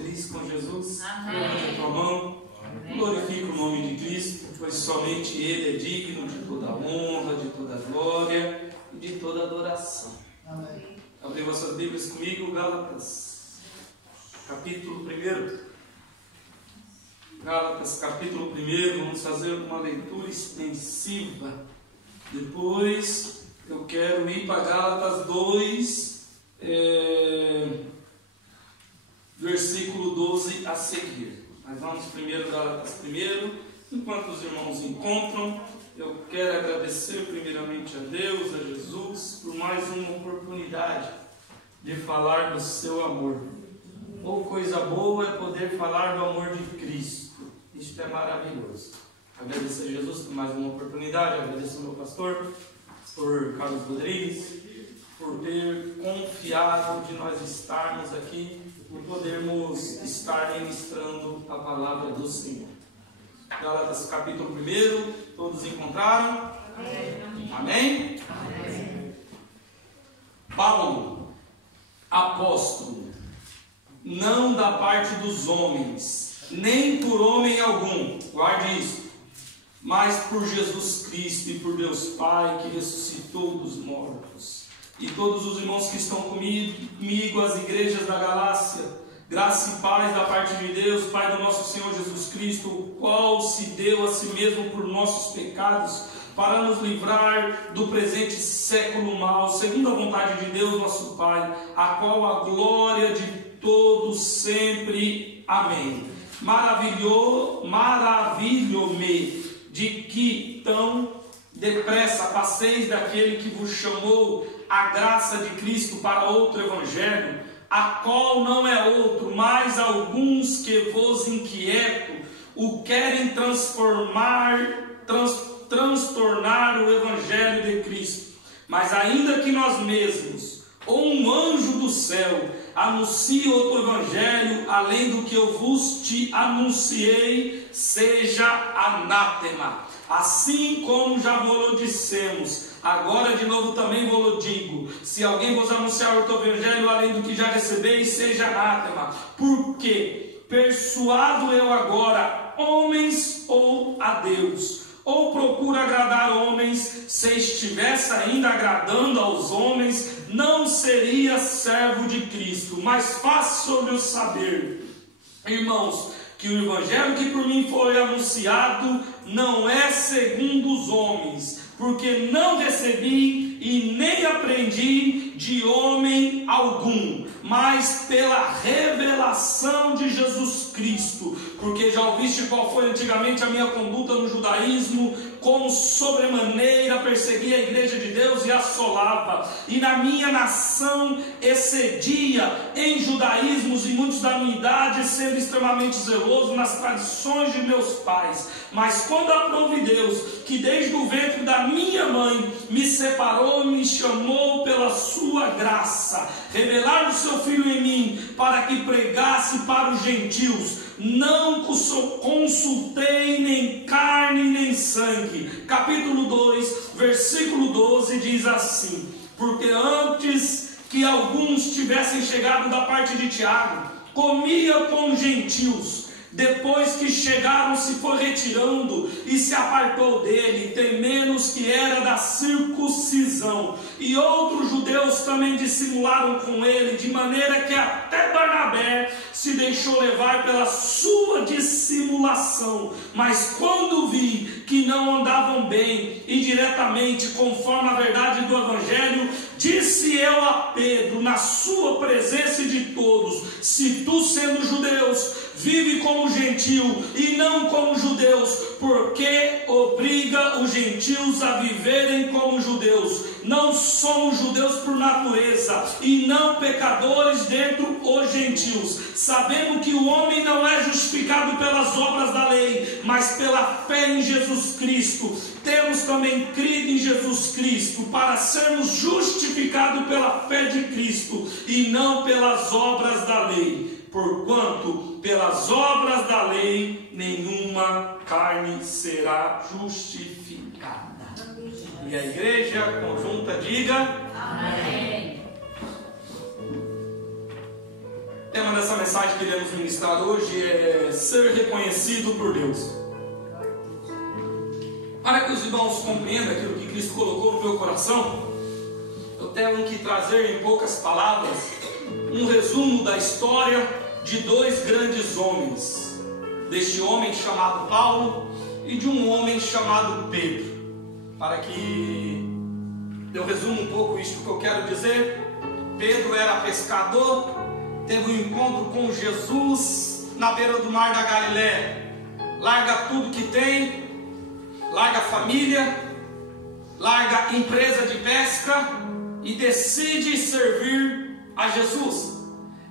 feliz com Jesus? Amém. Tua mão. Glorifica o nome de Cristo, pois somente Ele é digno de toda honra, de toda glória e de toda adoração. Amém. Abre vossas Bíblias comigo, Gálatas, capítulo 1. Gálatas, capítulo 1, vamos fazer uma leitura extensiva. Depois eu quero ir para Gálatas 2, versículo 12 a seguir. Mas vamos primeiro Gálatas 1. Enquanto os irmãos encontram, eu quero agradecer primeiramente a Deus, a Jesus, por mais uma oportunidade de falar do seu amor. Ou coisa boa é poder falar do amor de Cristo. Isto é maravilhoso. Agradecer a Jesus por mais uma oportunidade. Agradecer ao meu pastor, por Carlos Rodrigues, por ter confiado de nós estarmos aqui e podermos estar ministrando a palavra do Senhor. Gálatas capítulo 1, todos encontraram? Amém? Amém? Amém. Paulo, apóstolo, não da parte dos homens, nem por homem algum, guarde isso, mas por Jesus Cristo e por Deus Pai, que ressuscitou dos mortos. E todos os irmãos que estão comigo, as igrejas da Galácia, graça e paz da parte de Deus, Pai do nosso Senhor Jesus Cristo, o qual se deu a si mesmo por nossos pecados, para nos livrar do presente século mau, segundo a vontade de Deus nosso Pai, a qual a glória de todos sempre. Amém. Maravilho-me de que tão depressa passeis daquele que vos chamou a graça de Cristo para outro evangelho, a qual não é outro, mas alguns que vos inquieto o querem transtornar o evangelho de Cristo. Mas ainda que nós mesmos, ou um anjo do céu, anuncie outro evangelho, além do que eu vos te anunciei, seja anátema. Assim como já vos dissemos, agora de novo também vos digo: se alguém vos anunciar outro evangelho além do que já recebeis, seja anátema. Porque persuado eu agora homens ou a Deus? Ou procuro agradar homens? Se estivesse ainda agradando aos homens, não seria servo de Cristo. Mas faço-lhe saber, irmãos, que o evangelho que por mim foi anunciado não é segundo os homens, porque não recebi e nem aprendi de homem algum, mas pela revelação de Jesus Cristo. Porque já ouviste qual foi antigamente a minha conduta no judaísmo, como sobremaneira perseguia a igreja de Deus e assolava, e na minha nação excedia em judaísmos e muitos da minha idade, sendo extremamente zeloso nas tradições de meus pais. Mas quando aprove Deus, que desde o ventre da minha mãe me separou e me chamou pela sua graça, revelar o seu Filho em mim, para que pregasse para os gentios, não consultei nem carne nem sangue. Capítulo 2, versículo 12 diz assim: porque antes que alguns tivessem chegado da parte de Tiago, comia com gentios. Depois que chegaram, se foi retirando e se apartou dele, temendo que era da circuncisão. E outros judeus também dissimularam com ele, de maneira que até Barnabé se deixou levar pela sua dissimulação. Mas quando vi que não andavam bem e diretamente conforme a verdade do evangelho, disse eu a Pedro, na sua presença e de todos: se tu, sendo judeus, vive como gentil e não como judeus, porque obriga os gentios a viverem como judeus. Não somos judeus por natureza, e não pecadores dentre os gentios, sabendo que o homem não é justificado pelas obras da lei, mas pela fé em Jesus Cristo. Temos também crido em Jesus Cristo, para sermos justificados pela fé de Cristo, e não pelas obras da lei. Porquanto pelas obras da lei nenhuma carne será justificada. E a igreja conjunta diga: amém. tema dessa mensagem que iremos ministrar hoje é ser reconhecido por Deus. Para que os irmãos compreendam aquilo que Cristo colocou no meu coração, eu tenho que trazer em poucas palavras um resumo da história de dois grandes homens, deste homem chamado Paulo e de um homem chamado Pedro. Para que eu resumo um pouco isto que eu quero dizer, Pedro era pescador, teve um encontro com Jesus na beira do mar da Galileia. Larga tudo que tem, larga a família, larga a empresa de pesca e decide servir a Jesus.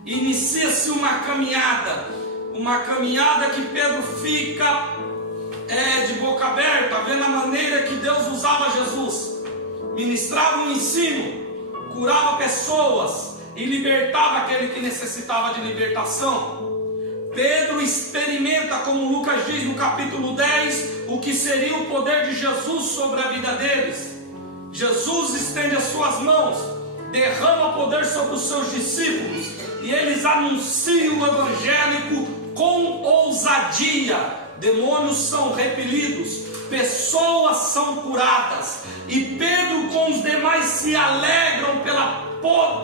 Inicia-se uma caminhada que Pedro fica de boca aberta, vendo a maneira que Deus usava Jesus. Ministrava um ensino, curava pessoas e libertava aquele que necessitava de libertação. Pedro experimenta, como Lucas diz no capítulo 10, o que seria o poder de Jesus sobre a vida deles. Jesus estende as suas mãos, derrama poder sobre os seus discípulos e eles anunciam o evangelho com ousadia. Demônios são repelidos, pessoas são curadas, e Pedro com os demais se alegram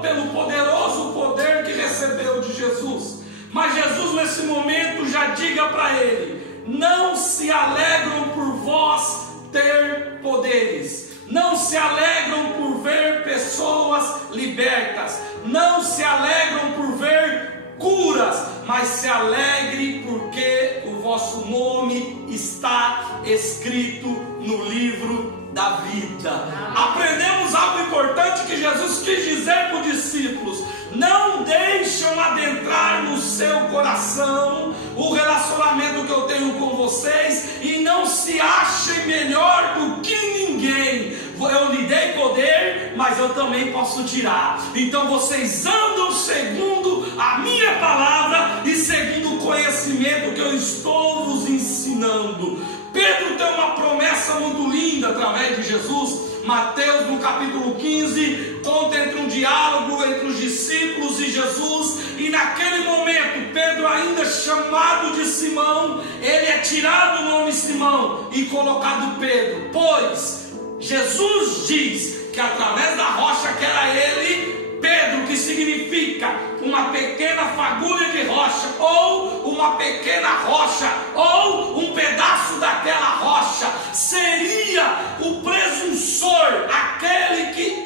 pelo poderoso poder que recebeu de Jesus. Mas Jesus nesse momento já diga para ele: não se alegram por vós ter poderes, não se alegram por ver pessoas libertas, não se alegram por ver curas, mas se alegre porque o vosso nome está escrito no livro da vida. Aprendemos algo importante que Jesus quis dizer para os discípulos: não deixam adentrar no seu coração o relacionamento que eu tenho com vocês e não se achem melhor do que ninguém. Eu lhe dei poder, mas eu também posso tirar. Então vocês andam segundo a minha palavra e segundo o conhecimento que eu estou vos ensinando. Pedro tem uma promessa muito linda através de Jesus. Mateus no capítulo 15 conta entre um diálogo entre os discípulos e Jesus, e naquele momento Pedro, ainda chamado de Simão, ele é tirado o nome Simão e colocado Pedro, pois Jesus diz que através da rocha que era ele, Pedro, que significa uma pequena fagulha de rocha, ou uma pequena rocha, ou um pedaço daquela rocha, seria o precursor, aquele que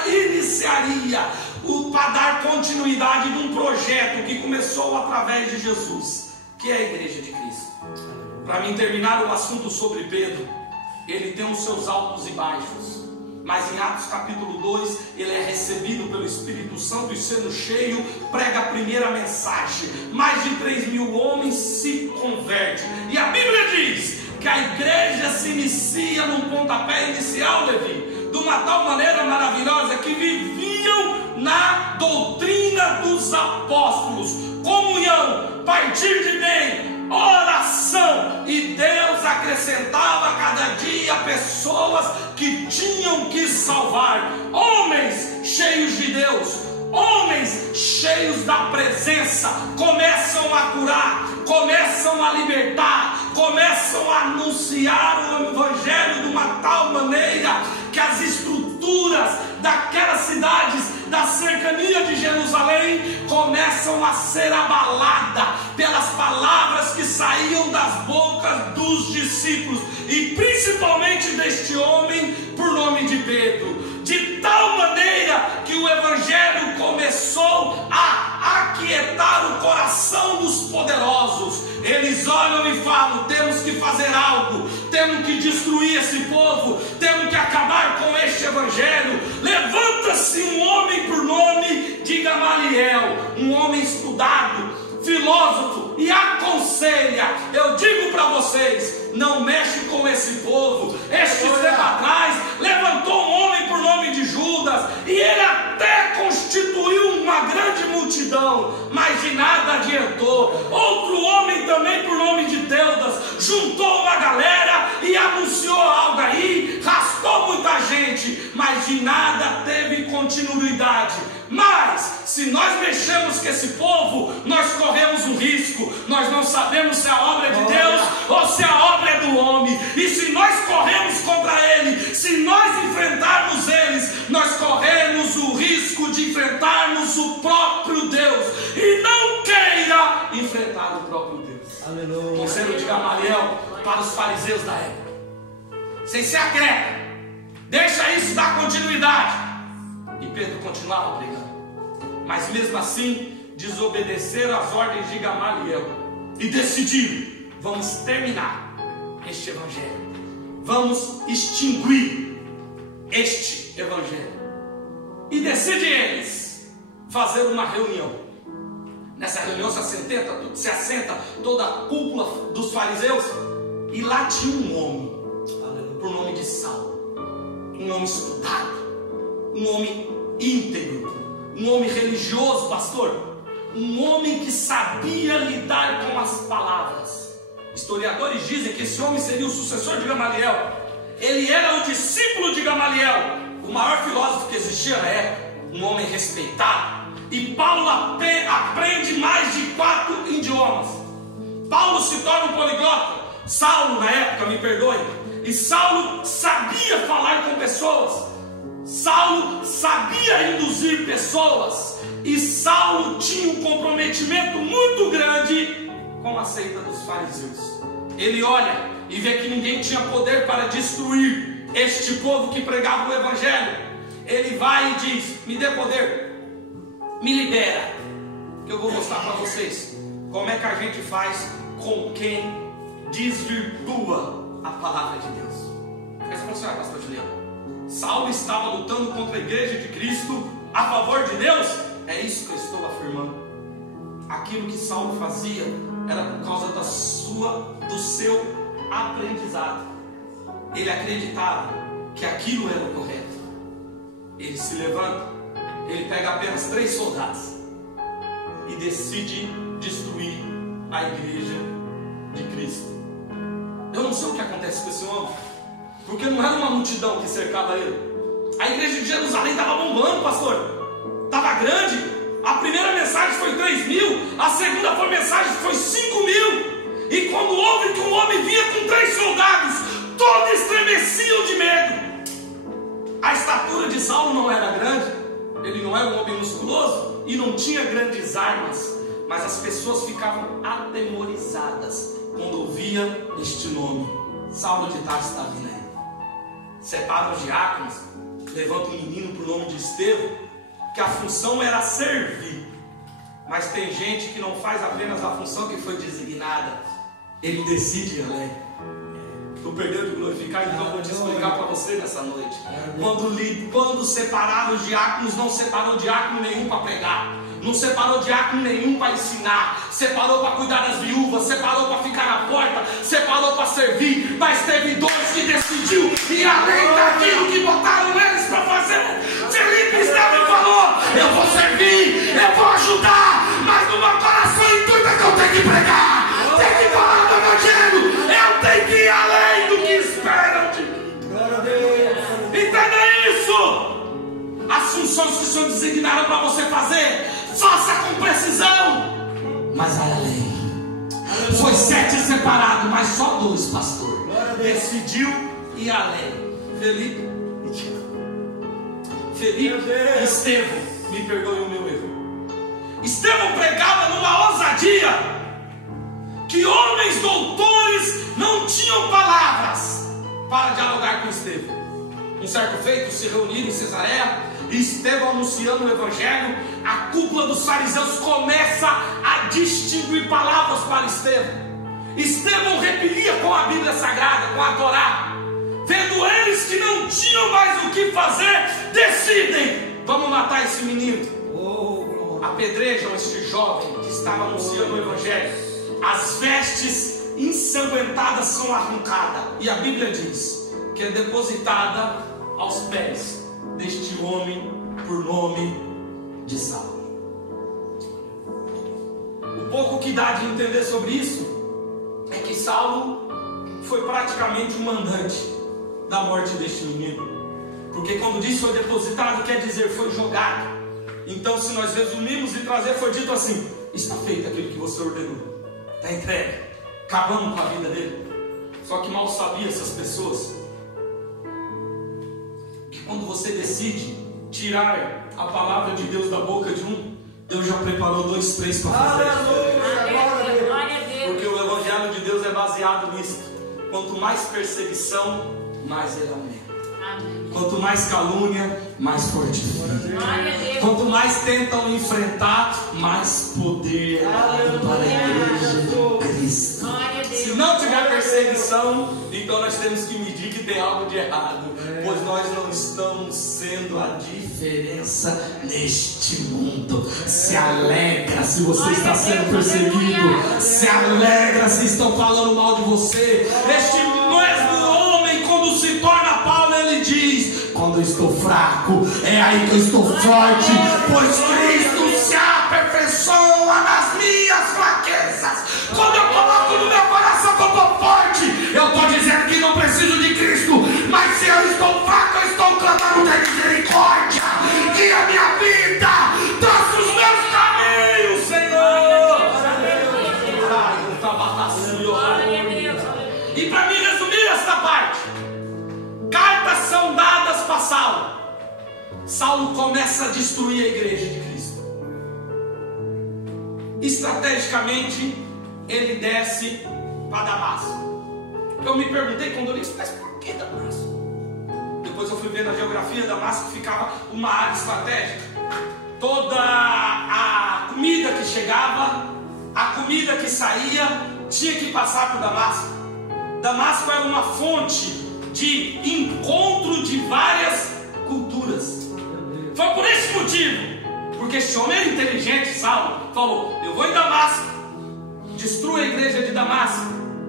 iniciaria para dar continuidade de um projeto que começou através de Jesus, que é a Igreja de Cristo. Para mim terminar o assunto sobre Pedro, ele tem os seus altos e baixos, mas em Atos capítulo 2 ele é recebido pelo Espírito Santo e, sendo cheio, prega a primeira mensagem. Mais de 3.000 homens se convertem, e a Bíblia diz que a igreja se inicia num pontapé inicial, Levi, de uma tal maneira maravilhosa que viviam na doutrina dos apóstolos, comunhão, partir de bem, oração, e Deus acrescentava a cada dia pessoas que tinham que salvar, homens cheios de Deus, homens cheios da presença, começam a curar, começam a libertar, começam a anunciar o evangelho de uma tal maneira que as estruturas daquelas cidades da cercania de Jerusalém começam a ser abaladas pelas palavras que saíam das bocas dos discípulos, e principalmente deste homem por nome de Pedro, de tal maneira que o evangelho começou a aquietar o coração dos poderosos. Eles olham e falam: temos que fazer algo, temos que destruir esse povo, temos que acabar com este evangelho. Levanta-se um homem por nome de Gamaliel, um homem estudado, filósofo, e aconselha: eu digo para vocês, não mexe com esse povo. Este tempo atrás levantou um homem por nome de Judas, e ele até constituiu uma grande multidão, mas de nada adiantou. Outro homem também por nome de Teudas juntou uma galera e anunciou algo aí, rastou muita gente, mas de nada teve continuidade. Mas se nós mexemos com esse povo, nós corremos um risco. Nós não sabemos se a obra é de Deus ou se a obra é do homem. E se nós corremos contra ele, se nós enfrentarmos eles, nós corremos o risco de enfrentarmos o próprio Deus. E não queira enfrentar o próprio Deus. Aleluia. Conselho de Gamaliel para os fariseus da época: sem se agrega, deixa isso dar continuidade. E Pedro continuava pregando, mas mesmo assim desobedeceram às ordens de Gamaliel e decidiram: vamos terminar este evangelho, vamos extinguir este evangelho. E decidem eles fazer uma reunião. Nessa reunião se assenta toda a cúpula dos fariseus, e lá tinha um homem por nome de Saulo, um homem estudado, um homem íntegro, um homem religioso, pastor, um homem que sabia lidar com as palavras. Historiadores dizem que esse homem seria o sucessor de Gamaliel. Ele era o discípulo de Gamaliel, o maior filósofo que existia na época, um homem respeitado. E Paulo aprende mais de 4 idiomas. Paulo se torna um poliglota. Saulo, na época, me perdoe, e Saulo sabia falar com pessoas, Saulo sabia induzir pessoas, e Saulo tinha um comprometimento muito grande com a seita dos fariseus. Ele olha e vê que ninguém tinha poder para destruir este povo que pregava o evangelho. Ele vai e diz: me dê poder, me libera, que eu vou mostrar para vocês como é que a gente faz com quem desvirtua a palavra de Deus. Aí você fala assim: pastor Juliano, Saulo estava lutando contra a igreja de Cristo a favor de Deus? É isso que eu estou afirmando. Aquilo que Saulo fazia era por causa do seu aprendizado. Ele acreditava que aquilo era o correto. Ele se levanta, ele pega apenas 3 soldados e decide destruir a igreja de Cristo. Eu não sei o que acontece com esse homem, porque não era uma multidão que cercava ele. A igreja de Jerusalém estava bombando, pastor, estava grande. A primeira mensagem foi 3.000, a segunda mensagem foi 5.000. E quando houve que um homem vinha com 3 soldados, todos estremeciam de medo. A estatura de Saulo não era grande, ele não era um homem musculoso e não tinha grandes armas, mas as pessoas ficavam atemorizadas quando ouvia este nome: Saulo de Tarso está vindo aí. Separam os diáconos, levantam um menino por nome de Estevão, que a função era servir. Mas tem gente que não faz apenas a função que foi designada, ele decide ir além. Estou perdendo de glorificar, então vou te explicar para você nessa noite. Quando separaram os diáconos, não separou diácono nenhum para pregar, não separou diácono nenhum para ensinar, separou para cuidar das viúvas, separou para ficar na porta, separou para servir, mas teve 2 que decidiu ir além daquilo que botaram eles para fazer. Felipe Estevão falou: eu vou servir, eu vou ajudar, mas no meu coração intuito é que eu tenho que pregar, tenho que falar do evangelho, eu tenho que ir além do que esperam de mim. Entenda isso. As funções que o Senhor designaram para você fazer, faça com precisão, mas vai além. Foi 7 separados, mas só 2, pastor, decidiu ir além: Felipe e Tiago. Felipe e Estevão, me perdoe o meu erro. Estevão pregava numa ousadia que homens doutores não tinham palavras para dialogar com Estevão. Um certo feito, se reuniram em Cesareia, e Estevão anunciando o evangelho, a cúpula dos fariseus começa a distinguir palavras para Estevão. Estevão repelia com a Bíblia Sagrada, com a Torá. Vendo eles que não tinham mais o que fazer, decidem: vamos matar esse menino. Apedrejam este jovem que estava anunciando o evangelho. As vestes ensanguentadas são arrancadas, e a Bíblia diz que é depositada aos pés deste homem por nome de Saulo. O pouco que dá de entender sobre isso é que Saulo foi praticamente o mandante da morte deste menino, porque quando diz foi depositado, quer dizer foi jogado. Então, se nós resumimos e trazer, foi dito assim: está feito aquilo que você ordenou, está entregue, acabamos com a vida dele. Só que mal sabia essas pessoas que quando você decide tirar a palavra de Deus da boca de um, Deus já preparou 2, 3 para fazer. Porque o Evangelho de Deus é baseado nisso. Quanto mais perseguição, mais ele aumenta. Quanto mais calúnia, mais fortifica. Quanto mais tentam enfrentar, mais poder para a igreja cristã. Se não tiver perseguição, então nós temos que medir que tem algo de errado, pois nós não estamos sendo a diferença neste mundo. Se alegra se você está sendo perseguido. Se alegra se estão falando mal de você. Este mesmo homem, quando se torna Paulo, ele diz: quando eu estou fraco, é aí que eu estou forte, pois Cristo se aperfeiçoa nas minhas fraquezas. Quando eu coloco no meu coração que eu estou forte, eu estou dizendo que não preciso de Cristo. Mas se eu estou fraco, eu estou clamando da misericórdia, que a minha vida traça os meus caminhos, Senhor. E para mim resumir esta parte, cartas são dadas para Saulo. Saulo começa a destruir a igreja de Cristo. Estrategicamente, ele desce para Damasco. Eu me perguntei quando eu li isso, mas por que Damasco? Depois eu fui ver na geografia, Damasco ficava uma área estratégica. Toda a comida que chegava, a comida que saía, tinha que passar por Damasco. Damasco era uma fonte de encontro de várias culturas. Foi por esse motivo, porque esse homem era inteligente, Saulo, falou: eu vou em Damasco, destruo a igreja de Damasco,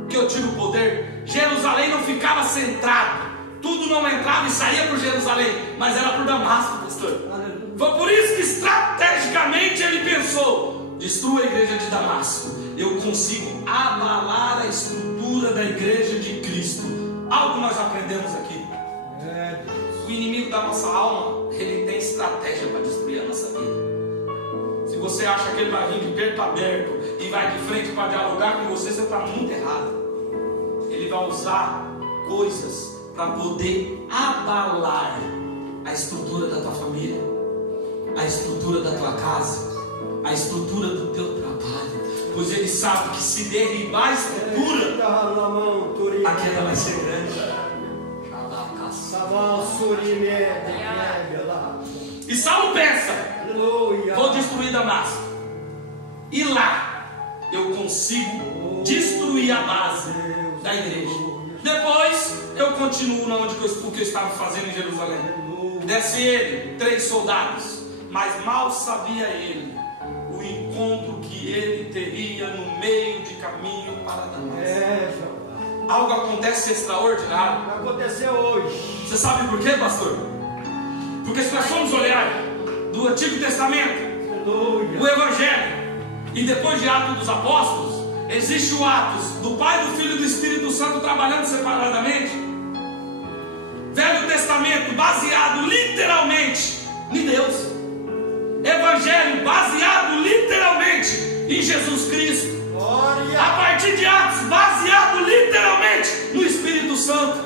que eu tiro o poder. Jerusalém não ficava centrado, tudo não entrava e saía por Jerusalém, mas era por Damasco, pastor. Foi por isso que estrategicamente ele pensou: destrua a igreja de Damasco, eu consigo abalar a estrutura da igreja de Cristo. Algo nós aprendemos aqui: o inimigo da nossa alma, ele tem estratégia para destruir a nossa vida. Se você acha que ele vai vir de peito aberto e vai de frente para dialogar com você, você está muito errado. Ele vai usar coisas para poder abalar a estrutura da tua família, a estrutura da tua casa, a estrutura do teu trabalho. Pois ele sabe que se derribar a estrutura, a queda vai ser grande. E Saulo pensa: vou destruir Damasco, e lá eu consigo destruir a base da igreja. Depois eu continuo onde o que eu estava fazendo em Jerusalém. Desce ele, 3 soldados, mas mal sabia ele o encontro que ele teria no meio de caminho para Damasco. Algo acontece extraordinário. Vai acontecer hoje. Você sabe por quê, pastor? Porque se nós formos olhar do Antigo Testamento, o Evangelho, e depois de Atos dos Apóstolos, existe o Atos do Pai, do Filho e do Espírito Santo trabalhando separadamente. Velho Testamento baseado literalmente em Deus. Evangelho baseado literalmente em Jesus Cristo. A partir de Atos, baseado literalmente no Espírito Santo.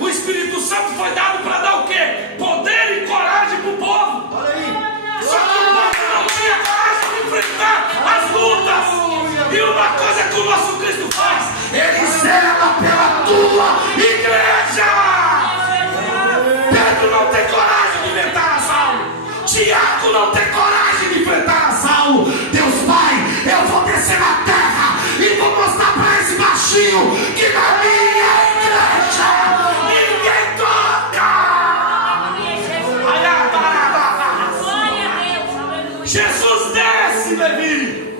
O Espírito Santo foi dado para dar o quê? Poder e coragem para o povo. Só que o povo não tinha coragem de enfrentar as lutas. E uma coisa que o nosso Cristo faz: Ele zela pela tua igreja. Pedro não tem coragem de enfrentar a Saulo. Tiago não tem coragem de enfrentar a Saulo. Deus Pai, eu vou descer na terra e vou mostrar para esse baixinho que na minha igreja ninguém toca. Jesus desce, Levi,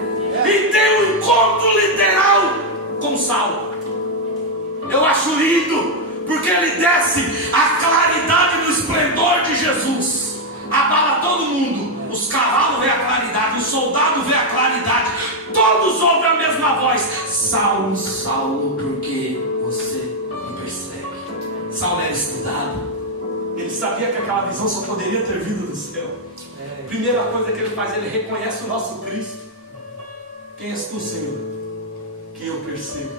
e tem um encontro literal com Saulo. Eu acho lindo, porque ele desce, a claridade do esplendor de Jesus abala todo mundo. Os cavalos veem a claridade, os soldados veem a claridade, todos ouvem a mesma voz: Saulo, Saulo, por que você me persegue? Saulo era estudado, ele sabia que aquela visão só poderia ter vindo do céu. Primeira coisa que ele faz, ele reconhece o nosso Cristo. Quem és tu, Senhor? Que eu persigo.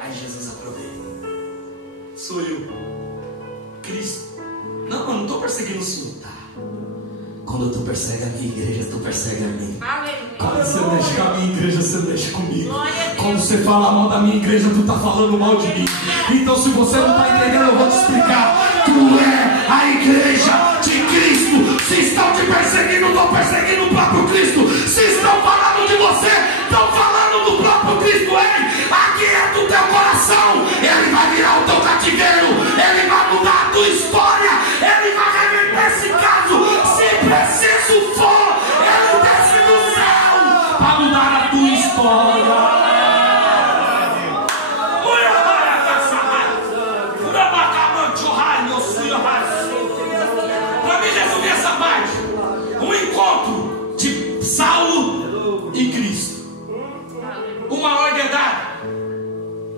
Aí Jesus aproveita. Sou eu, Cristo. Não, eu não estou perseguindo o Senhor. Tá. Quando tu persegue a minha igreja, tu persegue a mim. Quando você mexe com a minha igreja, você mexe comigo. Quando você fala mal da minha igreja, tu está falando mal de mim. Então, se você não está entendendo, eu vou te explicar. Tu é a igreja de Cristo. Se estão te perseguindo, estão perseguindo o próprio Cristo. Se estão falando de você, estão falando do próprio Cristo. Ei, aqui é do teu coração. Ele vai virar o teu cativeiro. Ele vai mudar a tua história. Ele vai reverter esse caso. Se preciso for, ele desce do céu para mudar a tua história. Para mim resumir essa parte, um encontro de Saulo e Cristo. Uma ordem é dada: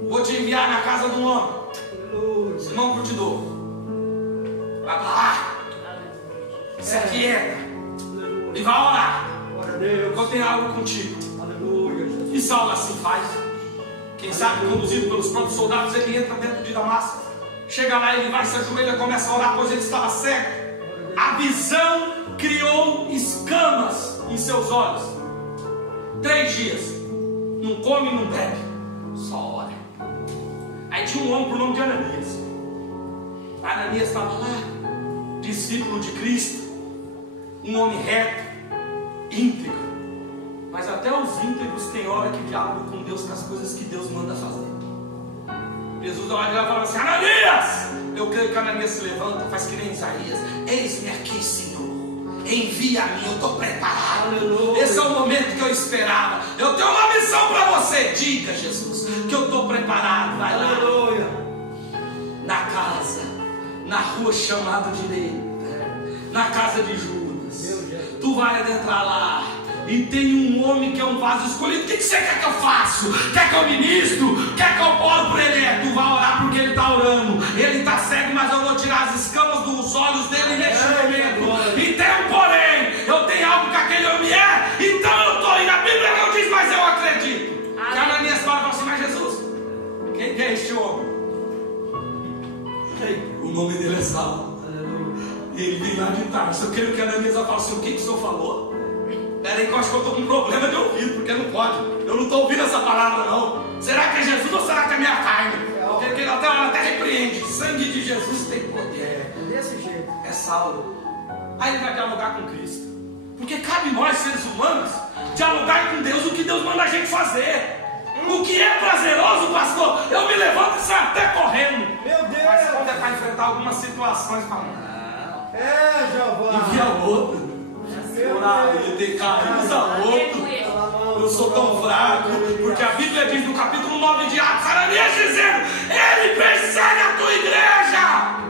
vou te enviar na casa do homem, Simão Curtidor. Vai para lá, se aquieta e vai orar. Eu tenho algo contigo. E Saulo assim faz. Quem sabe, conduzido pelos próprios soldados, ele entra dentro de Damasco. Chega lá, ele vai, se ajoelha, começa a orar, pois ele estava cego. A visão criou escamas em seus olhos. 3 dias, não come, não bebe, só ora. Aí tinha um homem por nome de Ananias. Ananias estava lá, discípulo de Cristo, um homem reto, íntegro. Mas até os íntegros têm hora que dialogam com Deus, com as coisas que Deus manda fazer. Jesus olha e fala assim: Ananias! Eu creio que Ananias se levanta, faz que nem Isaías: eis-me aqui, Senhor, envia a mim, eu estou preparado. Aleluia. Esse é o momento que eu esperava. Eu tenho uma missão para você. Diga, Jesus, que eu estou preparado. Vai lá. Aleluia. Na casa, na rua chamada direita, na casa de Judas, tu vai adentrar lá. E tem um homem que é um vaso escolhido. O que você quer que eu faça? Quer que eu ministro? Quer que eu ore por ele? Tu vai orar porque ele está orando. Ele está cego, mas eu vou tirar as escamas dos olhos dele neste momento. E tem um porém. Eu tenho algo que aquele homem é. Então eu estou indo. A Bíblia não diz, mas eu acredito. Que Ananias fala assim: mas Jesus, quem é este homem? O nome dele é Saulo. E ele vem lá de Tarso. Eu quero que Ananias fale assim: o que o senhor falou? Peraí que eu acho que eu estou com problema de ouvido, porque não pode. Eu não estou ouvindo essa palavra não. Será que é Jesus ou será que é minha carne? Porque ele até repreende. Sangue de Jesus tem poder. É desse jeito. É Saulo. Aí ele vai dialogar com Cristo. Porque cabe nós, seres humanos, dialogar com Deus o que Deus manda a gente fazer. O que é prazeroso, pastor, eu me levanto e saio até correndo. Meu Deus. Mas quando é para enfrentar algumas situações, fala: Jeová. envia outro. Ele tem carinhos a outro. Eu sou tão fraco. Porque a Bíblia diz no capítulo 9 de Atos, Ananias dizendo: ele persegue a tua igreja,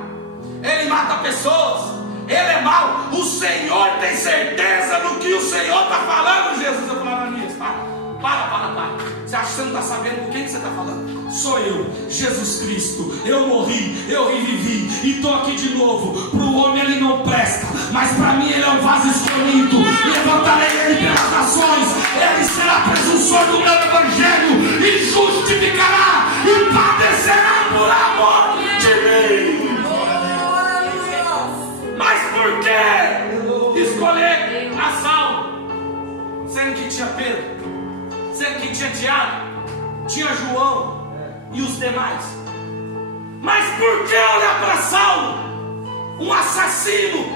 ele mata pessoas, ele é mau. O Senhor tem certeza do que o Senhor está falando. Jesus, eu falo: Ananias, para. Você acha que você não está sabendo com quem que você está falando? Sou eu, Jesus Cristo. Eu morri, eu revivi e estou aqui de novo. Para o homem ele não presta, mas para mim ele é um vaso escolhido. Levantarei ele pelas nações. Ele será precursor do meu evangelho e justificará e padecerá por amor de mim. Mas por que escolher a Saulo, sendo que tinha Pedro, sendo que tinha Tiago, tinha João e os demais? Mas por que olhar para Saulo, um assassino,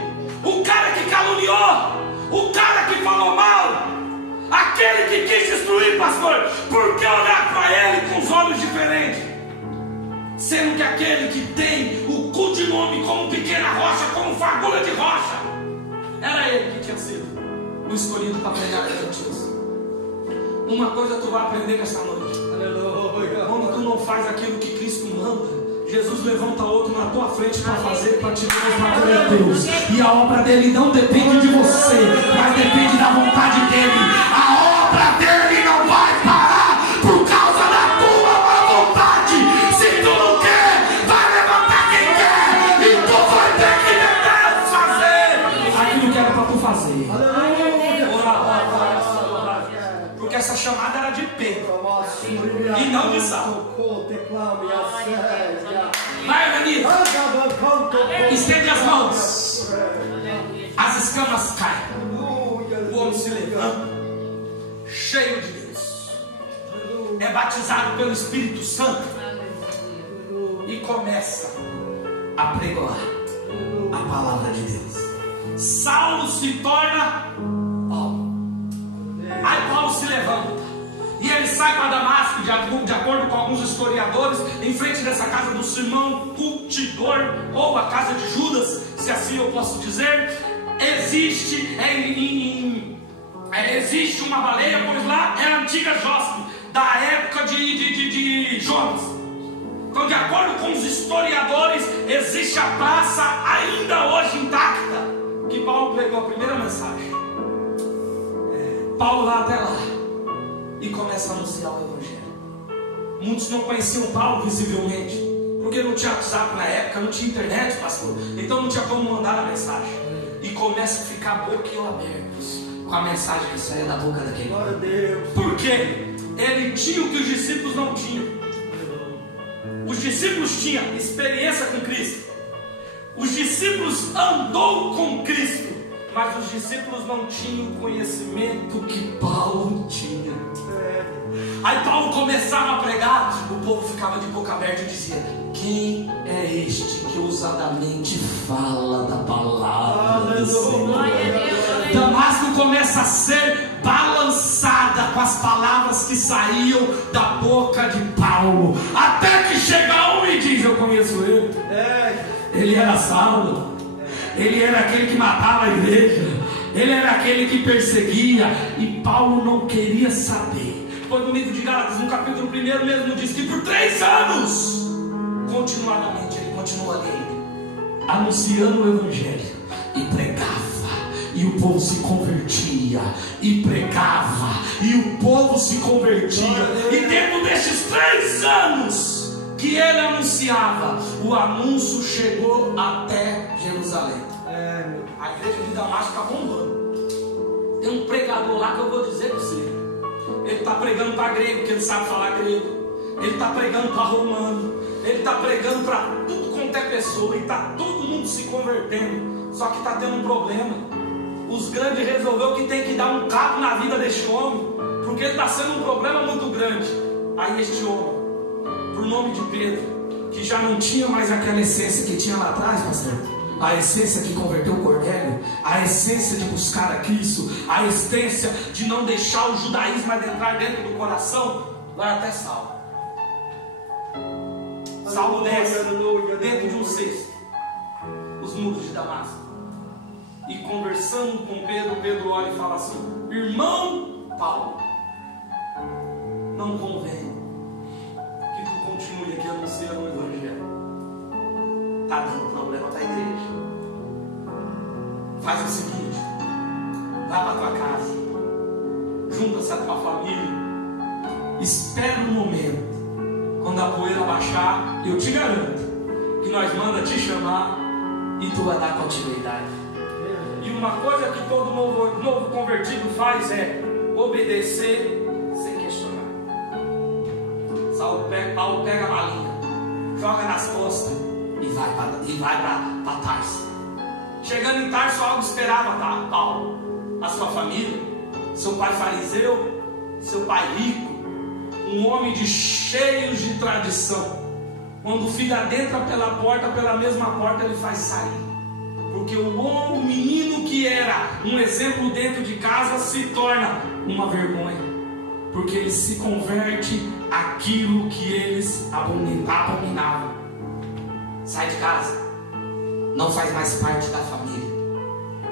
o cara que caluniou, o cara que falou mal, aquele que quis destruir, pastor? Por que olhar para ele com os olhos diferentes? Sendo que aquele que tem o codinome como pequena rocha, como fagulha de rocha, era ele que tinha sido o escolhido para pregar a gentios. Uma coisa tu vai aprender nessa noite: aleluia. Quando tu não faz aquilo que Cristo manda, Jesus levanta outro na tua frente para fazer, para te demonstrar glória a Deus. E a obra dele não depende de você, mas depende da vontade dele. A obra dele não vai parar por causa da tua má vontade. Se tu não quer, vai levantar quem quer, e tu vai ter que fazer aquilo que era para tu fazer. e não de sal. Vai, Danilo. Estende as mãos. As escamas caem. O homem se levanta, cheio de Deus. É batizado pelo Espírito Santo e começa a pregoar a palavra de Deus. Saulo se torna Paulo. Aí Paulo se levanta e ele sai para Damasco, de acordo com alguns historiadores, em frente dessa casa do Simão Curtidor, ou a casa de Judas, se assim eu posso dizer. Existe uma baleia, pois lá é a antiga Jóspe, da época de Jonas. Então, de acordo com os historiadores, existe a praça ainda hoje intacta, que Paulo pregou a primeira mensagem. Paulo vai até lá e começa a anunciar o Evangelho. Muitos não conheciam Paulo visivelmente, porque não tinha WhatsApp na época, não tinha internet, pastor, então não tinha como mandar a mensagem. E começa a ficar boquiabertos com a mensagem que saía da boca daquele homem. Por quê? Ele tinha o que os discípulos não tinham. Os discípulos tinham experiência com Cristo. Os discípulos andou com Cristo, mas os discípulos não tinham o conhecimento que Paulo tinha. Aí Paulo começava a pregar, o povo ficava de boca aberta e dizia: quem é este que ousadamente fala da palavra do Senhor? Damasco começa a ser balançada com as palavras que saíam da boca de Paulo, até que chega um e diz: eu conheço ele. Ele era Saulo, ele era aquele que matava a igreja, ele era aquele que perseguia, e Paulo não queria saber. Pois no livro de Gálatas, no capítulo 1 mesmo, diz que por 3 anos continuadamente ele continuou ali, anunciando o Evangelho, e pregava, e o povo se convertia, e pregava, e o povo se convertia. E dentro destes 3 anos que ele anunciava, o anúncio chegou até Jerusalém. A igreja de Damasco está bombando. Tem um pregador lá que eu vou dizer para você. Ele está pregando para grego, porque ele sabe falar grego. Ele está pregando para romano. Ele está pregando para tudo quanto é pessoa. E está todo mundo se convertendo. Só que está tendo um problema. Os grandes resolveu que tem que dar um cabo na vida deste homem, porque ele está sendo um problema muito grande. Aí este homem, por nome de Pedro, que já não tinha mais aquela essência que tinha lá atrás, pastor, a essência que converteu o Cornélio, a essência de buscar a Cristo, a essência de não deixar o judaísmo adentrar dentro do coração, vai até Saulo. Saulo desce dentro de um cesto os muros de Damasco, e conversando com Pedro, Pedro olha e fala assim: irmão Paulo, não convém que tu continue aqui anunciando o Evangelho. Está dando problema para a igreja. Faz o seguinte: vai para a tua casa, junta-se a tua família, espera um momento. Quando a poeira baixar, eu te garanto que nós manda te chamar e tu vai dar continuidade. E uma coisa que todo novo convertido faz é obedecer sem questionar. Paulo pega a malinha, joga nas costas e vai para Tarso. Chegando em Tarso, algo esperava Paulo, a sua família, seu pai fariseu, seu pai rico, um homem cheios de tradição. Quando o filho adentra pela porta, pela mesma porta ele faz sair. Porque o menino que era um exemplo dentro de casa se torna uma vergonha, porque ele se converte àquilo que eles abominavam. Sai de casa, não faz mais parte da família.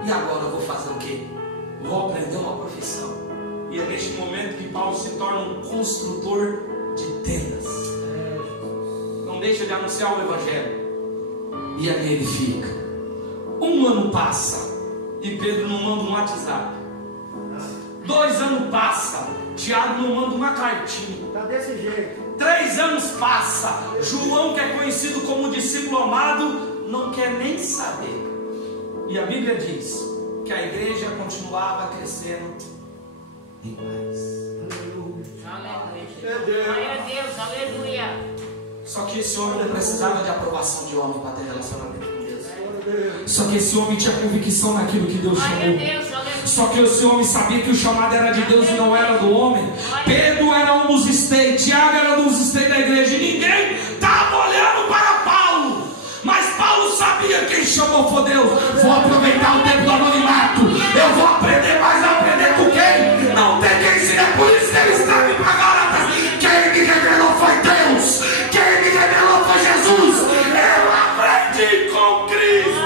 E agora eu vou fazer o quê? Vou aprender uma profissão. E é neste momento que Paulo se torna um construtor de tendas. Não deixa de anunciar o Evangelho, e ali ele fica. 1 ano passa e Pedro não manda um WhatsApp. 2 anos passa, Tiago não manda uma cartinha. Tá desse jeito. 3 anos passa, João, que é conhecido como discípulo amado, não quer nem saber. E a Bíblia diz que a igreja continuava crescendo em paz. Glória a Deus, aleluia. Só que esse homem não precisava de aprovação de homem para ter relacionamento com Deus. Só que esse homem tinha convicção naquilo que Deus chamou. Só que esse homem sabia que o chamado era de Deus e não era do homem. Pedro era um dos estates, Tiago era um dos estates da igreja. E ninguém estava olhando para Paulo. Mas Paulo sabia quem chamou foi Deus. Vou aproveitar o tempo do anonimato. Eu vou aprender, mas aprender com quem? Não tem quem ensina. É por isso que ele escreve para Gálatas. Quem me revelou foi Deus. Quem me revelou foi Jesus. Eu aprendi com Cristo.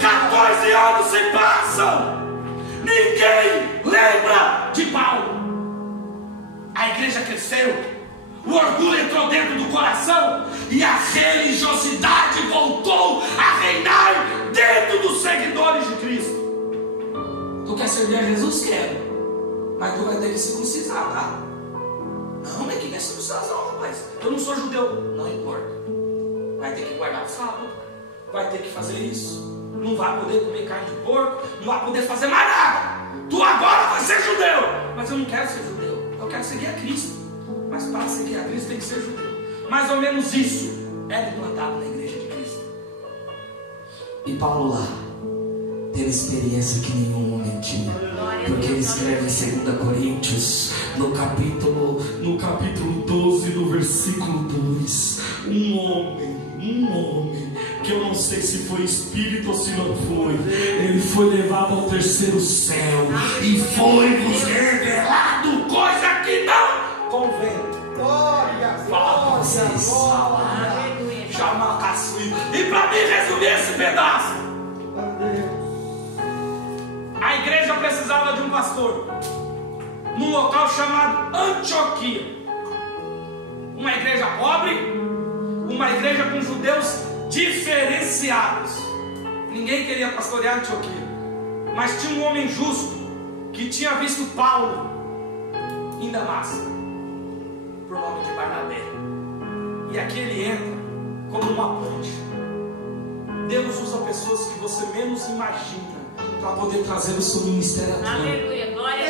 14 anos se passam. Ninguém lembra de Paulo. A igreja cresceu. O orgulho entrou dentro do coração e a religiosidade voltou a reinar dentro dos seguidores de Cristo. Tu quer servir a Jesus? Quero. Mas tu vai ter que circuncisar, tá? Não, mas quem quer circuncisar, rapaz? Eu não sou judeu. Não importa. Vai ter que guardar o sábado. Vai ter que fazer isso. Não vai poder comer carne de porco. Não vai poder fazer mais nada. Tu agora vai ser judeu. Mas eu não quero ser judeu. Eu quero seguir a Cristo. Mas para seguir a Cristo tem que ser judeu. Mais ou menos isso é implantado na igreja de Cristo. E Paulo lá teve experiência que nenhum homem tinha. Porque ele escreve em 2 Coríntios, no capítulo 12, no versículo 2. Um homem, que eu não sei se foi espírito ou se não foi, ele foi levado ao terceiro céu e foi-nos revelado coisa que não convém. Falar com vocês. Chamar caçuí. E para mim resumir esse pedaço, a igreja precisava de um pastor num local chamado Antioquia. Uma igreja pobre, uma igreja com judeus diferenciados. Ninguém queria pastorear Antioquia, mas tinha um homem justo que tinha visto Paulo em Damasco, por nome de Barnabé. E aqui ele entra como uma ponte. Deus usa pessoas que você menos imagina para poder trazer o seu ministério à tona. Aleluia, glória a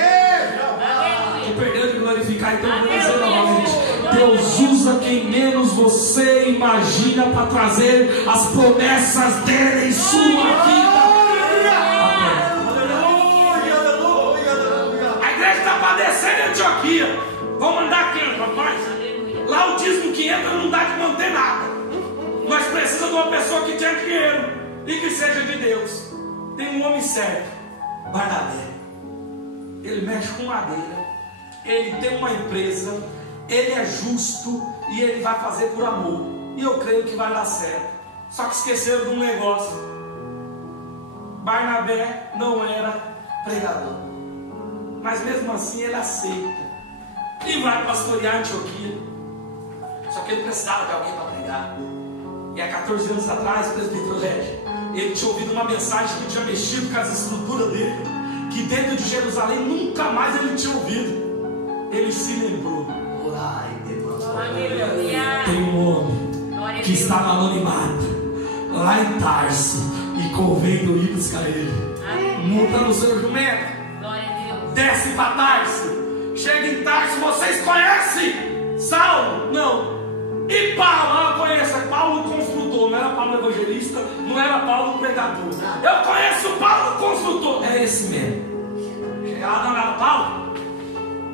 Deus. Tu perdeu de glorificar, então eu vou dizer novamente. Deus usa quem menos você imagina para trazer as promessas dele em sua vida. A igreja está padecendo em Antioquia. Vão mandar quem, rapaz? Lá o dízimo que entra não dá de manter nada. Nós precisamos de uma pessoa que tenha dinheiro e que seja de Deus. Tem um homem certo, Barnabé. Ele mexe com madeira, ele tem uma empresa, ele é justo e ele vai fazer por amor. E eu creio que vai dar certo. Só que esqueceram de um negócio. Barnabé não era pregador, mas mesmo assim ele aceita e vai pastorear Antioquia. Só que ele precisava de alguém para pregar. E há 14 anos atrás, o presbítero Regi, ele tinha ouvido uma mensagem que tinha mexido com as estruturas dele, que dentro de Jerusalém nunca mais ele tinha ouvido. Ele se lembrou. Tem um homem que está no anonimato, lá em Tarso, e convém do ir buscar ele. Montando o seu jumento, desce para Tarso. Chega em Tarso, vocês conhecem Saulo? Não. E Paulo, eu conheço, Paulo construtor, não era Paulo evangelista, não era Paulo pregador. Eu conheço Paulo construtor. É esse mesmo. Chegava não era Paulo.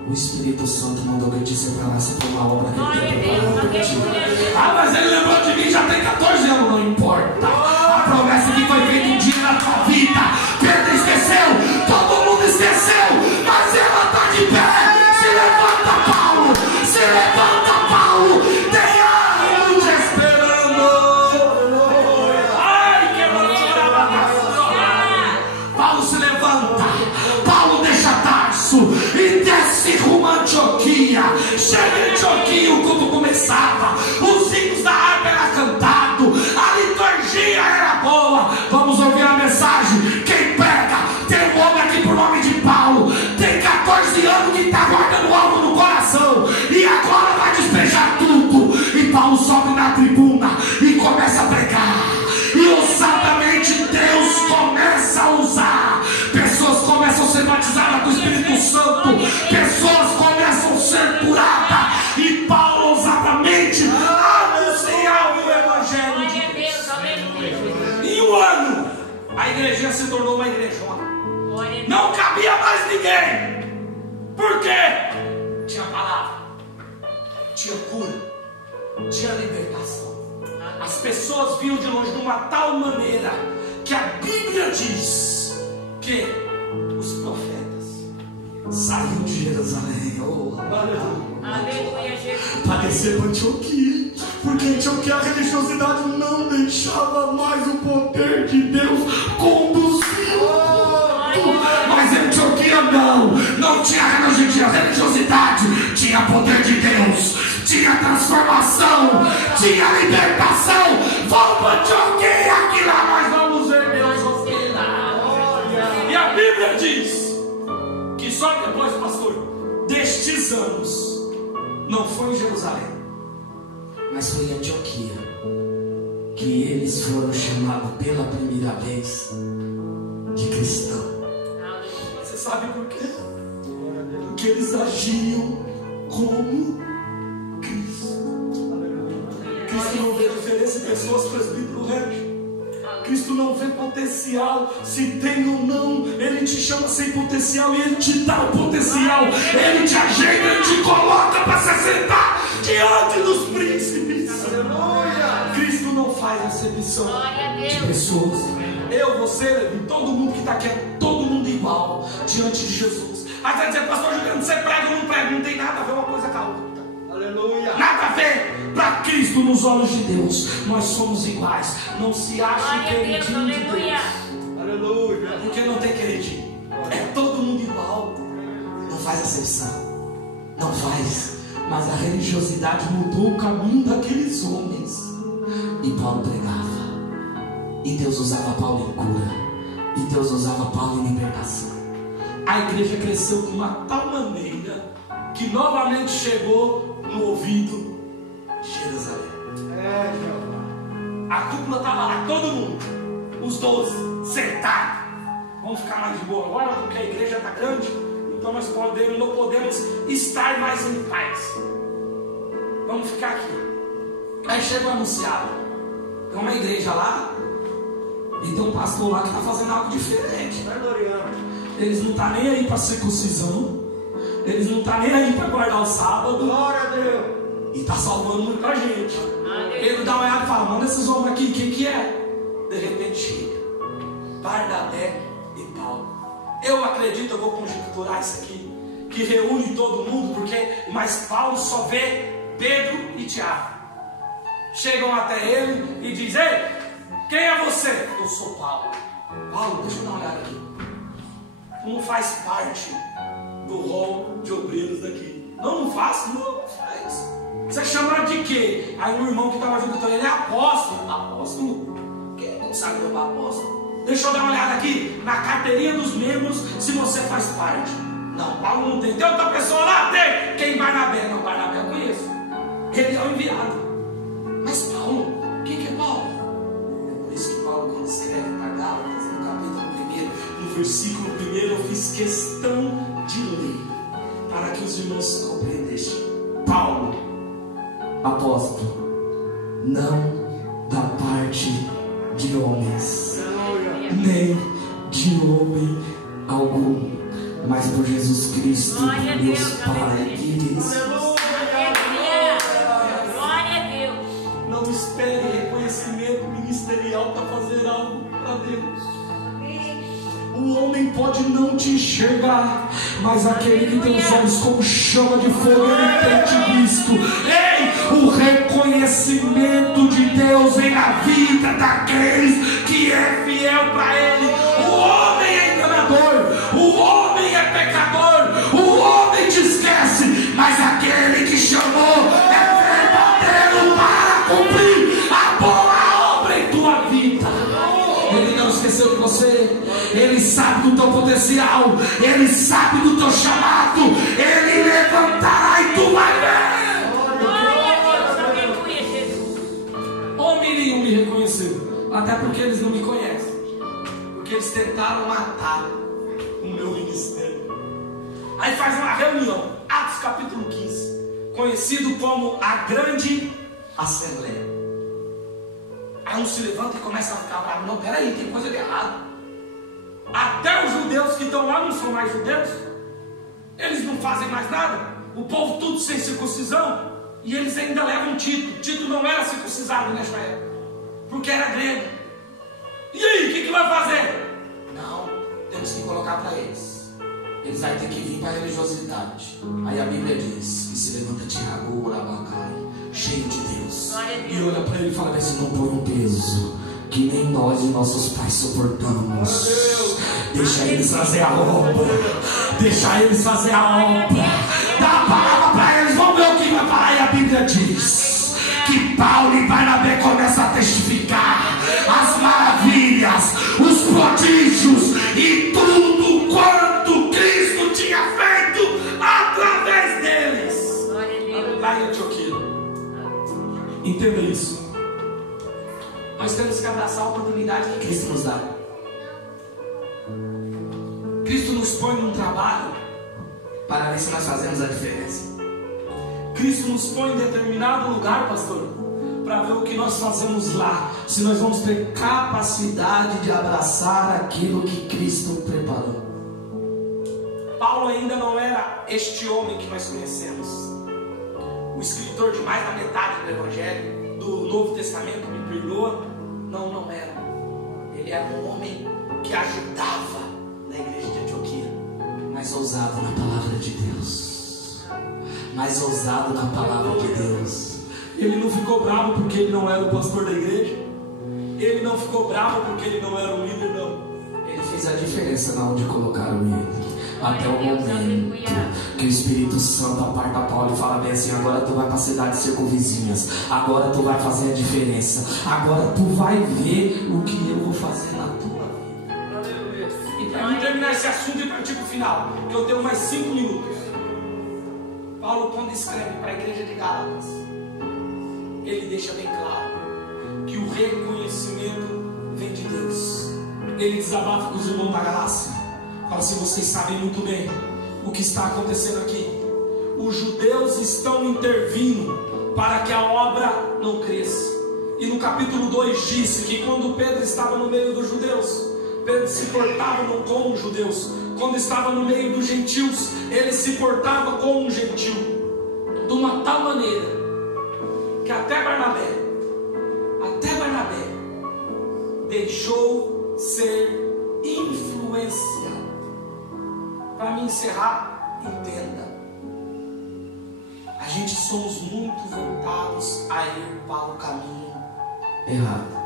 O Espírito Santo mandou que eu te separasse para uma obra que ele tem preparado para ti. Ah, mas ele lembrou de mim já tem 14 anos, não importa. A promessa que foi feita um dia na tua vida, Pedro esqueceu, todo mundo esqueceu, mas ela está de pé. Se levanta, Paulo, se levanta, Paulo. Tem algo te esperando. Ai, que Paulo se levanta, Paulo deixa Tarso e desce rumo a Antioquia. Chega em Antioquia, o culto começava. igrejinha se tornou uma igrejona. Glória a Deus. Não cabia mais ninguém. Por quê? Tinha palavra, tinha cura, tinha libertação. As pessoas vinham de longe de uma tal maneira que a Bíblia diz que os profetas saíram de Jerusalém. Oh, Aleluia, Jesus. para descer para Antioquia, porque em Antioquia a religiosidade não deixava mais o poder de Deus conduzir. Mas em Antioquia não tinha religiosidade, tinha poder de Deus, tinha transformação, tinha libertação. Vamos para Antioquia, que lá nós vamos ver Deus hospedar. E a Bíblia diz que só depois, pastor, destes anos, não foi em Jerusalém, mas foi em Antioquia, que eles foram chamados pela primeira vez de cristão. Você sabe por quê? Porque eles agiam como Cristo. Cristo não vê diferença em pessoas, presbítero Regis. Cristo não vê potencial, se tem ou não. Ele te chama sem potencial e Ele te dá o potencial. Ele te ajeita, Ele te coloca para se sentar diante dos príncipes. Aleluia. Cristo não faz acepção de pessoas. Eu, você, Levi, todo mundo que está aqui, é todo mundo igual diante de Jesus. Aí você vai dizer, pastor Juliano, você prega ou não prega? Não tem nada a ver uma coisa com a outra. Aleluia. Nada a ver. Para Cristo, nos olhos de Deus, nós somos iguais. Não se acha queridinho de Deus. Aleluia. Porque não tem queridinho. É todo mundo igual. Não faz acepção. Não faz. Mas a religiosidade mudou o caminho daqueles homens. E Paulo pregava. E Deus usava Paulo em cura. E Deus usava Paulo em libertação. A igreja cresceu de uma tal maneira que novamente chegou no ouvido de Jerusalém. A cúpula estava lá, todo mundo, os 12, sentados. Vamos ficar mais de boa agora, porque a igreja está grande. Então nós não podemos estar mais em paz. Vamos ficar aqui. Aí chega o anunciado. Tem uma igreja lá e tem um pastor lá que está fazendo algo diferente. Eles não estão nem aí para circuncisão. Eles não estão nem aí para guardar o sábado. Glória a Deus. E está salvando muita gente. Ele dá uma olhada e fala, manda esses homens aqui, quem que é? De repente chega Barnabé e Paulo. Eu acredito, eu vou conjecturar isso aqui, que reúne todo mundo, mas Paulo só vê Pedro e Tiago. Chegam até ele e dizem, ei, quem é você? Eu sou Paulo. Paulo, deixa eu dar uma olhada aqui. Tu não faz parte do rol de obreiros daqui. Não faz? Não faz. Você chama de quê? Aí um irmão que estava junto com ele é apóstolo. Apóstolo? Quem não sabe o apóstolo? Deixa eu dar uma olhada aqui na carteirinha dos membros, se você faz parte. Não, Paulo não tem. Tem outra pessoa lá? Tem. Quem? Barnabé? Não, Barnabé eu conheço. Ele é o enviado. Mas Paulo, quem que é Paulo? É por isso que Paulo, quando escreve para Gálatas, no capítulo 1, no versículo 1, eu fiz questão de ler, para que os irmãos compreendessem. Paulo, apóstolo, não da parte de homens, nem de homem algum, mas por Jesus Cristo, Deus Pai, queridos. Glória a Deus. Não espere reconhecimento ministerial para fazer algo para Deus. O homem pode não te enxergar, mas aquele que tem os olhos como chama de fogo, ele tem te visto. Ei, o reconhecimento de Deus vem na vida daqueles que é fiel para Ele. O homem é enganador, o homem é pecador, o homem te esquece, mas aquele que chamou é verdadeiro para cumprir a boa obra em tua vida. Ele não esqueceu de você. Ele sabe do teu potencial. Ele sabe do teu chamado. Ele levantará e tu vai ver. Homem nenhum me reconheceu. Até porque eles não me conhecem. Porque eles tentaram matar o meu ministério. Aí faz uma reunião. Atos capítulo 15. Conhecido como a Grande Assembleia. Aí um se levanta e começa a ficar bravo. Não, peraí, tem coisa de errado. Até os judeus que estão lá não são mais judeus. Eles não fazem mais nada. O povo tudo sem circuncisão. E eles ainda levam Tito. Tito não era circuncisado nessa época, porque era grego. E aí, o que vai fazer? Não, temos que colocar para eles. Eles vão ter que vir para a religiosidade. Aí a Bíblia diz que se levanta Tiago, Orabacai, cheio de Deus, e olha para ele e fala assim: não põe um peso que nem nós e nossos pais suportamos. Deixa eles fazer a obra. Deixa eles fazer a obra. Dá a palavra para eles. Vamos ver o que vai falar. E a Bíblia diz que Paulo e Barnabé começam a testificar as maravilhas, os prodígios e tudo quanto Cristo tinha feito através deles. Lá em Antioquia. Entenda isso. Nós temos que abraçar a oportunidade que Cristo nos dá. Cristo nos põe num trabalho para ver se nós fazemos a diferença. Cristo nos põe em determinado lugar, pastor, para ver o que nós fazemos lá. Se nós vamos ter capacidade de abraçar aquilo que Cristo preparou. Paulo ainda não era este homem que nós conhecemos. O escritor de mais da metade do Evangelho, do Novo Testamento, me perdoa, não era. Ele era um homem que ajudava na igreja de Antioquia, mais ousado na palavra de Deus, mais ousado na palavra de Deus. Ele não ficou bravo porque ele não era o pastor da igreja. Ele não ficou bravo porque ele não era o líder, não. Ele fez a diferença na onde colocaram ele. Até o momento que o Espírito Santo aparta Paulo e fala bem assim: agora tu vai para a cidade circunvizinhas, agora tu vai fazer a diferença, agora tu vai ver o que eu vou fazer na tua vida. E para mim terminar esse assunto e partir para o final, que eu tenho mais 5 minutos. Paulo, quando escreve para a igreja de Gálatas, ele deixa bem claro que o reconhecimento vem de Deus. Ele desabafa com os irmãos da Galácia. Fala assim: vocês sabem muito bem o que está acontecendo aqui. Os judeus estão intervindo para que a obra não cresça. E no capítulo 2 disse que quando Pedro estava no meio dos judeus, Pedro se portava não como os judeus. Quando estava no meio dos gentios, ele se portava como um gentil, de uma tal maneira que até Barnabé deixou ser influenciado. Para me encerrar, entenda: a gente somos muito voltados a ir para o caminho errado.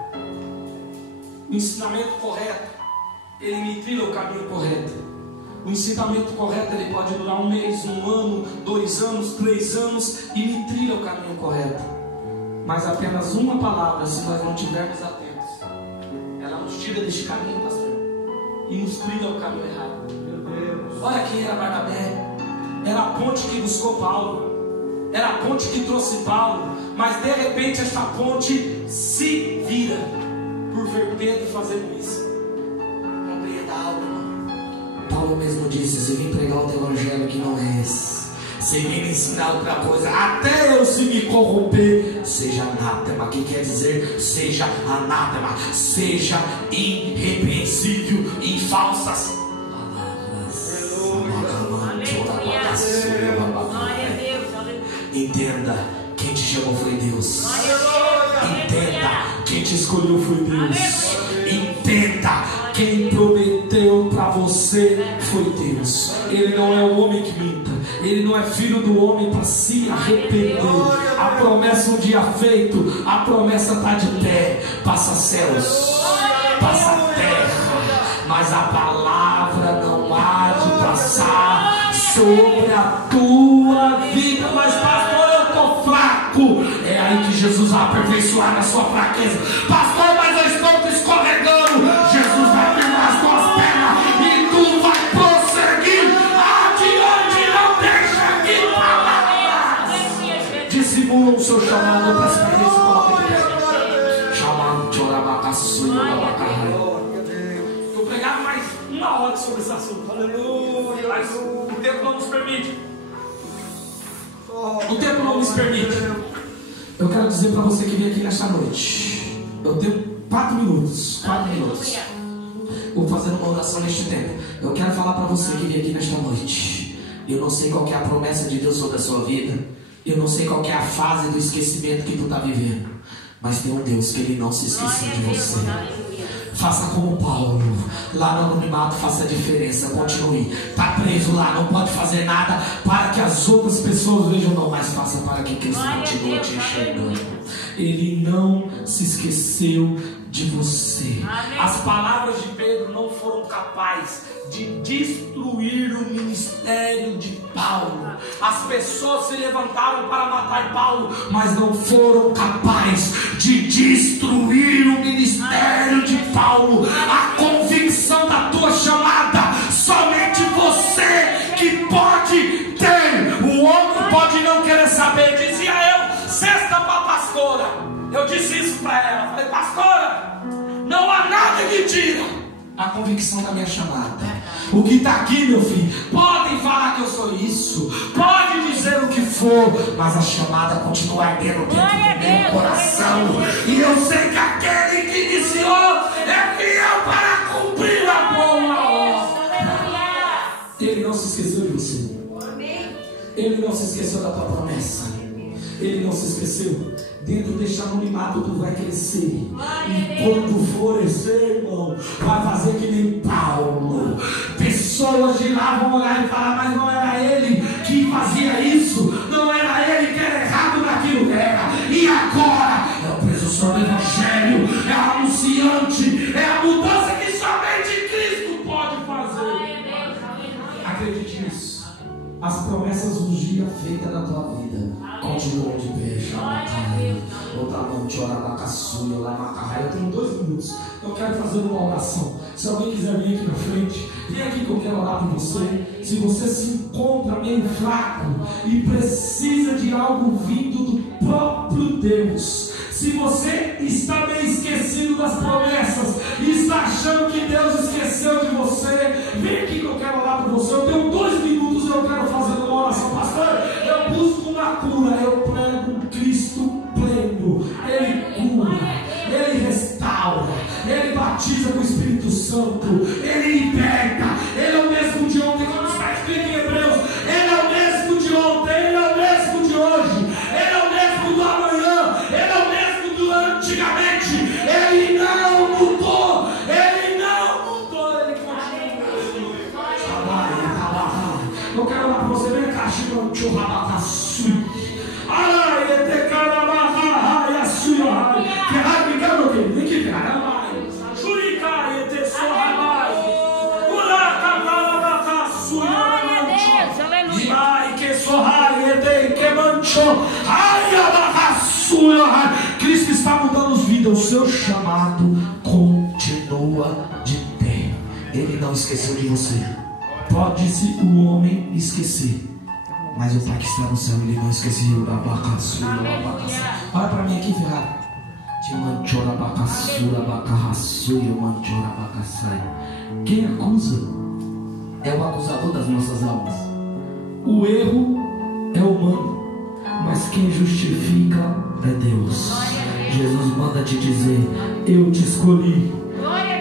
O ensinamento correto, ele me trilha o caminho correto. O ensinamento correto, ele pode durar 1 mês, 1 ano, 2 anos, 3 anos, e me trilha o caminho correto. Mas apenas uma palavra, se nós não estivermos atentos, ela nos tira deste caminho, pastor, e nos trilha o caminho errado. Olha quem era Barnabé. Era a ponte que buscou Paulo, era a ponte que trouxe Paulo. Mas de repente esta ponte se vira por ver Pedro fazendo isso. Compreenda algo, irmão. Paulo mesmo disse: se vim pregar o teu evangelho que não é esse, se vim ensinar outra coisa, até eu se me corromper, seja anátema, que quer dizer seja anátema, seja irrepreensível em falsas palavras. Entenda, quem te chamou foi Deus. Entenda, quem te escolheu foi Deus. Entenda, quem prometeu para você foi Deus. Ele não é o homem que minta. Ele não é filho do homem para se arrepender. A promessa um dia feito, a promessa está de pé. Passa céus, passa terra, mas a palavra não há de passar sobre a tua vida. Mas pastor, eu estou fraco. É aí que Jesus vai aperfeiçoar na sua fraqueza. Pastor, mas eu estou escorregando. Jesus vai firmar as tuas pernas e tu vai prosseguir adiante. Não deixa de palavras dissimulam o seu chamado para essa igreja. Coloca de pé. Chamando de orabacassu, orabacarrai. Eu pregava mais 1 hora sobre esse assunto. Aleluia. Mas o tempo não nos permite. O tempo não nos permite. Eu quero dizer para você que veio aqui nesta noite. Eu tenho 4 minutos. 4 minutos. Vou fazer uma oração neste tempo. Eu quero falar para você que veio aqui nesta noite. Eu não sei qual que é a promessa de Deus sobre a sua vida. Eu não sei qual que é a fase do esquecimento que tu está vivendo. Mas tem um Deus que Ele não se esqueceu de você. Faça como Paulo. Lá no anonimato, faça a diferença. Continue. Está preso lá, não pode fazer nada para que as outras pessoas vejam, não. Mas faça para que Cristo continue te enxergando. Ele não se esqueceu de você. As palavras de Pedro não foram capazes de destruir o ministério de Paulo. As pessoas se levantaram para matar Paulo, mas não foram capazes de destruir o ministério de Paulo. A convicção da tua chamada, somente você que pode ter. O outro pode não querer saber. Dizia eu, sexta para a pastora. Eu disse isso para ela. Falei, pastora, não há nada que tira a convicção da minha chamada. O que está aqui, meu filho, podem falar que eu sou isso, pode dizer o que for, mas a chamada continua ardendo dentro do meu coração. E eu sei que aquele que iniciou é fiel para cumprir a boa obra. Ele não se esqueceu de você. Ele não se esqueceu da tua promessa. Ele não se esqueceu. Dentro deste anonimato tu vai crescer. E quando florescer, irmão, vai fazer que nem Paulo. Pessoas de lá vão olhar e falar, mas não era ele que fazia isso, não era ele que era errado naquilo, era. E agora é o precursor do Evangelho, é a anunciante, é a mudança que somente Cristo pode fazer. Acredite nisso. As promessas um dia feitas na tua vida continuam de pé. Eu tenho 2 minutos. Eu quero fazer uma oração. Se alguém quiser vir aqui na frente, vem aqui que eu quero orar por você. Se você se encontra meio fraco e precisa de algo vindo do próprio Deus, se você está meio esquecido das promessas e está achando que Deus esqueceu de você, vem aqui que eu quero orar por você. Eu tenho 2 minutos e eu quero fazer uma oração. Pastor, eu busco uma cura. Eu prego um Cristo pleno. Ele cura, Ele restaura, Ele batiza com o Espírito Santo, Ele liberta. Ele é o mesmo de ontem, como está escrito em Hebreus. Ele é o mesmo de ontem, Ele é o mesmo de hoje, Ele é o mesmo do amanhã, Ele é o mesmo do antigamente. Ele não mudou, Ele não mudou, Ele continua. Eu quero orar para você, vem cá, Cristo está mudando as vidas. O seu chamado continua de pé. Ele não esqueceu de você. Pode-se o homem esquecer, mas o Pai que está no céu, Ele não esqueceu da abacaçu. Olha para mim aqui, Ferrari. Quem acusa é o acusador das nossas almas. O erro é humano, mas quem justifica é Deus. Jesus manda te dizer: eu te escolhi,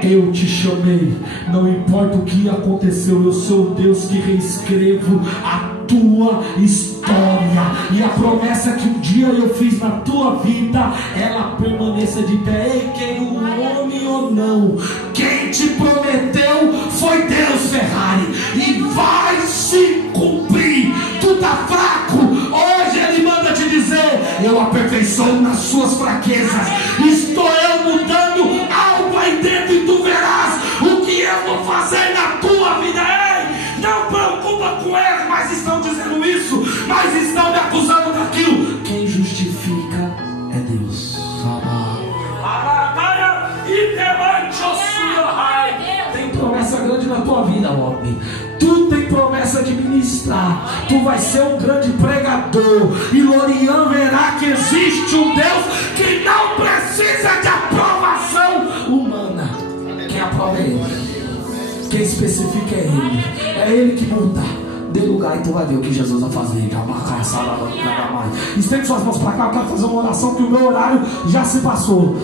eu te chamei. Não importa o que aconteceu, eu sou o Deus que reescrevo a tua história. E a promessa que um dia eu fiz na tua vida, ela permaneça de pé. Ei, quem o homem ou não, quem te prometeu foi Deus, Ferrari, e vai se cumprir. Tu tá fraco, hoje Ele manda te dizer: eu aperfeiçoo nas suas fraquezas. Estou eu mudando algo aí dentro e tu verás o que eu vou fazer na tua vida. Ei, não preocupa com erro, mas estão dizendo isso, mas estão me acusando daquilo. Quem justifica é Deus. Tem promessa grande na tua vida, homem. Tu tem promessa de ministrar. Tu vai ser um grande pregador. E Lorian verá que existe um Deus que não precisa de aprovação humana. Quem aprova é Ele. Quem especifica é Ele. É Ele que muda. dê lugar e tu vai ver o que Jesus vai fazer. Estende suas mãos para cá. Eu quero fazer uma oração que o meu horário já se passou.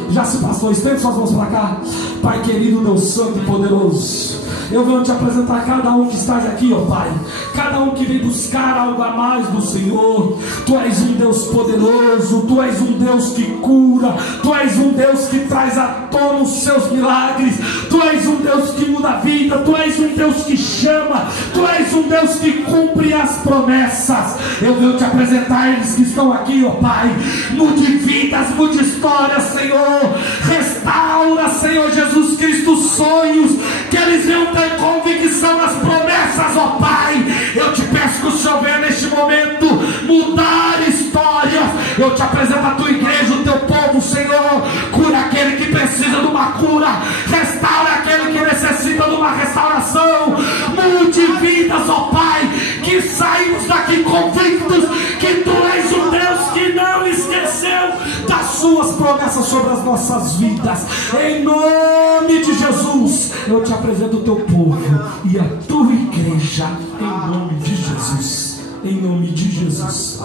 Estende suas mãos para cá. Pai querido, Deus santo e poderoso, eu venho te apresentar cada um que estás aqui, ó Pai. Cada um que vem buscar algo a mais do Senhor. Tu és um Deus poderoso. Tu és um Deus que cura. Tu és um Deus que traz à tona os seus milagres. Tu és um Deus que muda a vida. Tu és um Deus que chama. Tu és um Deus que cumpre as promessas. Eu venho te apresentar eles que estão aqui, ó Pai. Mude vidas, mude histórias, Senhor. Restaura, Senhor Jesus Cristo, sonhos. Que eles venham ter convicção nas promessas, ó Pai. Eu te peço que o Senhor venha neste momento mudar histórias. Eu te apresento a tua igreja, o teu povo, Senhor. Cura aquele que precisa de uma cura. Restaura aquele que necessita de uma restauração. Mude vidas, ó Pai. Que saímos daqui convictos que tu és um Deus que não esqueceu das suas promessas sobre as nossas vidas. Em nome de Jesus, eu te apresento o teu povo e a tua igreja. Em nome de Jesus. Em nome de Jesus.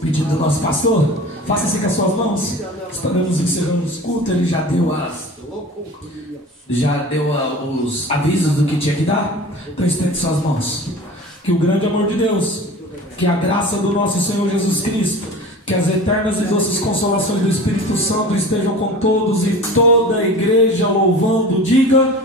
Pedido do nosso pastor, faça assim com as suas mãos. Estaremos encerrando os cultos. Ele já deu os avisos do que tinha que dar. Então estende suas mãos. Que o grande amor de Deus, que a graça do nosso Senhor Jesus Cristo, que as eternas e doces consolações do Espírito Santo estejam com todos e toda a igreja louvando, diga